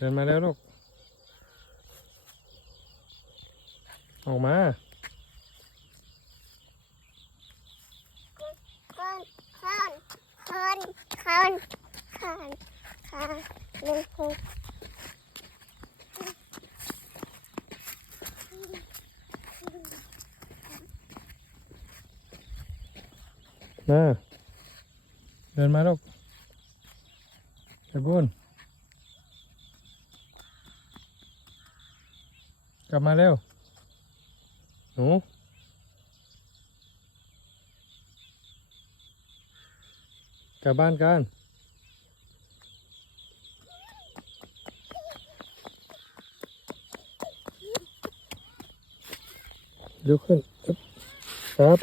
เดินมาแล้วลูก ออกมาก้อนข้อนข้อนข้อนข้อนข้อนหนึ่งหกมาเดินมาลูกไปบุญ กลับมาเร็วหนูกลับบ้านกันลุกขึ้นอึ๊บครับ